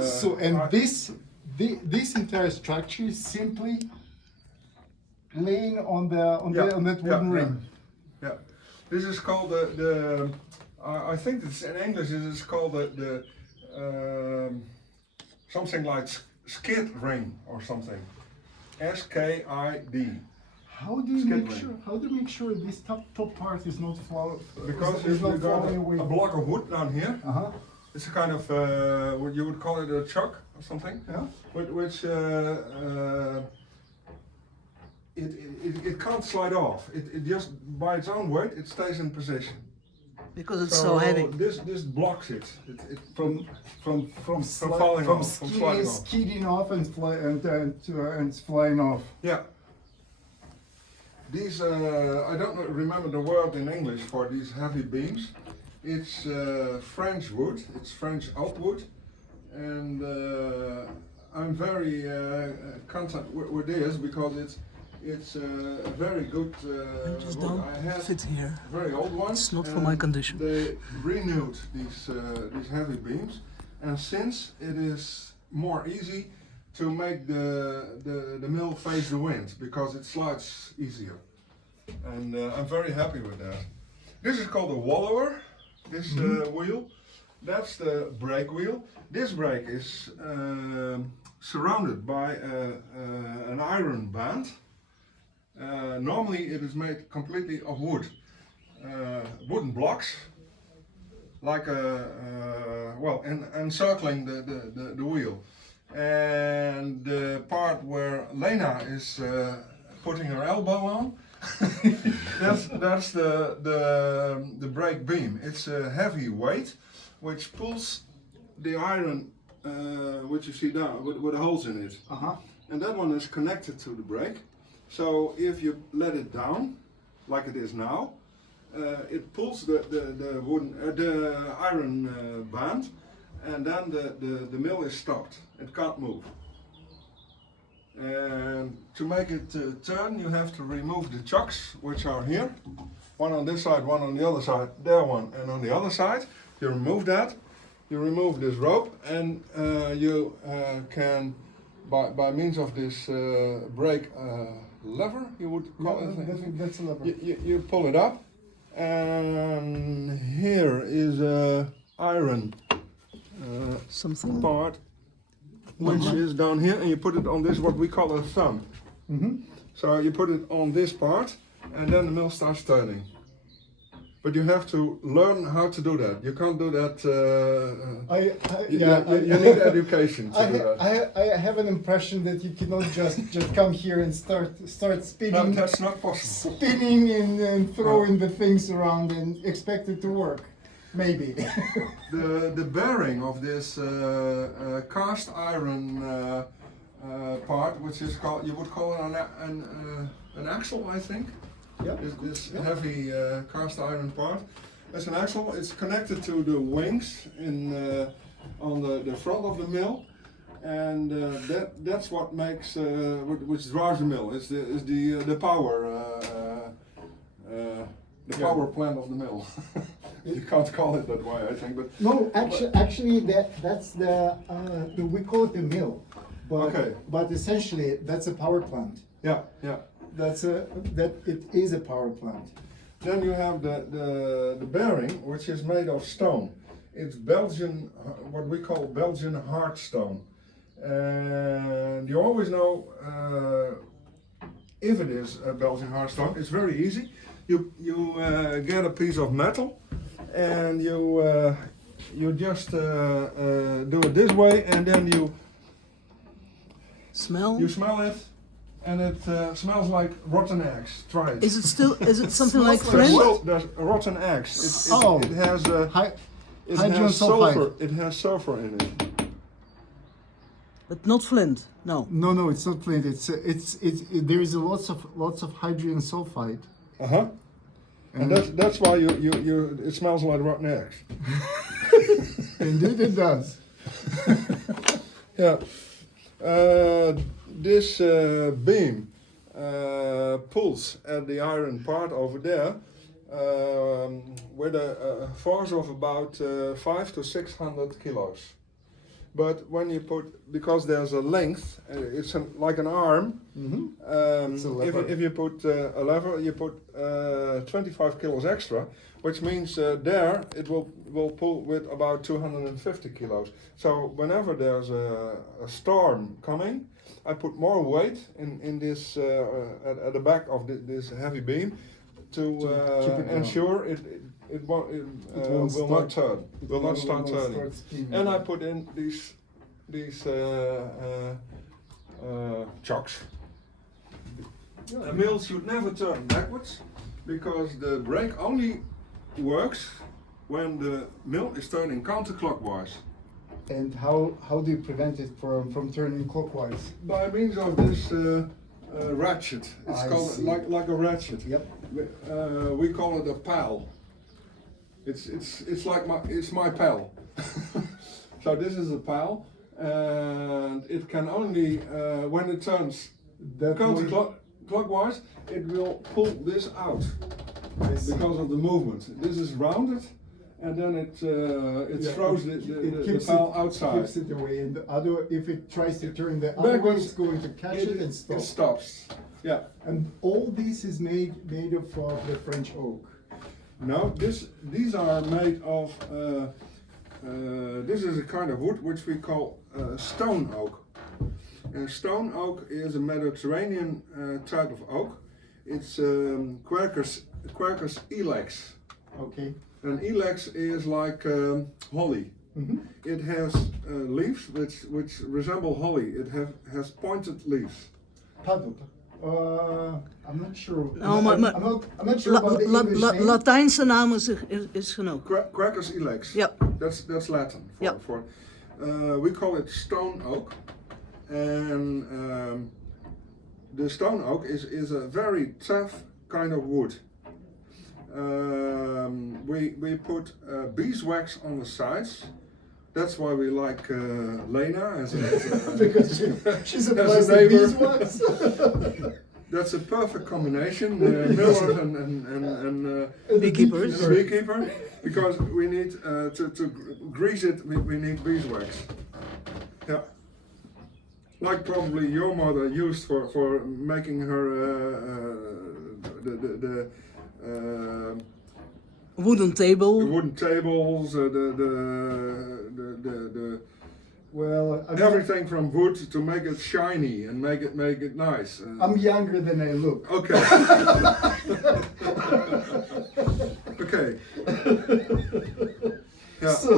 So and this entire structure is simply laying on that wooden ring. Yeah, this is called the I think it's in English. It is called the something like skid ring or something. SKID. How do you make sure this top part is not falling? Because you've got a block of wood down here. It's a kind of what you would call it a chuck or something. Yeah. Which it can't slide off. It just by its own weight it stays in position. Because it's so heavy. This blocks it From falling off, from sliding off. skidding off and flying off. Yeah. These I don't remember the word in English for these heavy beams. It's French wood. It's French oak wood, and I'm very content with this because it's a very good Just wood. don't I had fit here. very old ones. It's not for and my condition. They renewed these heavy beams, and since it is more easy to make the mill face the wind because it slides easier, and I'm very happy with that. This is called a wallower. This wheel, that's the brake wheel. This brake is surrounded by an iron band. Normally it is made completely of wood, wooden blocks, like encircling the wheel. And the part where Lena is putting her elbow on, that's the brake beam. It's a heavy weight which pulls the iron, which you see down with holes in it. And that one is connected to the brake. So if you let it down, like it is now, it pulls the iron band, and then the mill is stopped. It can't move. And to make it turn, you have to remove the chucks, which are here. One on this side, one on the other side, there one, and on the other side. You remove that, you remove this rope, and you can, by means of this brake lever, you would call it. That's a lever. You pull it up, and here is a iron Something. part, which is down here, and you put it on this, what we call a thumb. So you put it on this part, and then the mill starts turning. But you have to learn how to do that. You can't do that. You need education to do that. I have an impression that you cannot just come here and start spinning. No, that's not possible. Spinning and throwing the things around and expect it to work. Maybe. The bearing of this cast iron part, which is called, you would call it an axle, I think. Yeah. This heavy cast iron part. It's an axle. It's connected to the wings on the front of the mill, and that's what makes which drives the mill. It's the power. Power plant of the mill. You can't call it that way, I think, but No, actually, that's the we call it the mill, but essentially that's a power plant. Yeah. That it is a power plant. Then you have the bearing, which is made of stone. It's Belgian, what we call Belgian hard stone, and you always know if it is a Belgian hard stone. It's very easy. You get a piece of metal, and you just do it this way, and then you Smell? You smell it, and it smells like rotten eggs. Try it. Is it something like Smells like Flint? what? There's rotten eggs. It has Hydrogen sulfide. sulfur. It has sulfur in it. But not Flint. No. No, it's not flint. There is lots of hydrogen sulfide. And that's why it smells like rotten eggs. Indeed, it does. Yeah. This beam pulls at the iron part over there with a force of about 500 to 600 kilos. But when you put, because there's a length, it's like an arm. It's a lever. If you put a lever, you put 25 kilos extra, which means there it will pull with about 250 kilos. So whenever there's a storm coming, I put more weight in this at the back of this heavy beam to keep it down. ensure it won't will not turn. Will not start turning. start spinning. And I put in these chocks. A mill should never turn backwards because the brake only works when the mill is turning counterclockwise. And how do you prevent it from turning clockwise? By means of this ratchet. It's I called see. like a ratchet. Yep. We call it a pal. It's like my pal. So this is a pal, and it can only when it turns That counterclockwise, it will pull this out I see. because of the movement. This is rounded, and then it Yeah, throws it the keeps pal it, outside. Keeps it away, and the other, if it tries to turn the other way, Backwards, it's going to catch it and stop. It stops. Yeah. And all this is made of the French oak. No, these are made of. This is a kind of wood which we call stone oak. And stone oak is a Mediterranean type of oak. It's Quercus ilex. Okay. And ilex is like holly. It has leaves which resemble holly. It has pointed leaves. Paddock. I'm not sure. Nou, I'm not sure about the English name. Latijnse naam is genoeg. Quercus ilex. Ja. That's Latin for, Yeah. for we call it stone oak, and the stone oak is a very tough kind of wood. We put beeswax on the sides. That's why we like Lena as a Because she's a as a plastic neighbor. beeswax. That's a perfect combination, millers and Beekeepers. beekeeper, because we need to grease it. We need beeswax. Yeah, like probably your mother used for making her the Wooden table. wooden tables, the Well, everything from wood to make it shiny and make it nice. I'm younger than I look. Okay. Okay. Yeah. So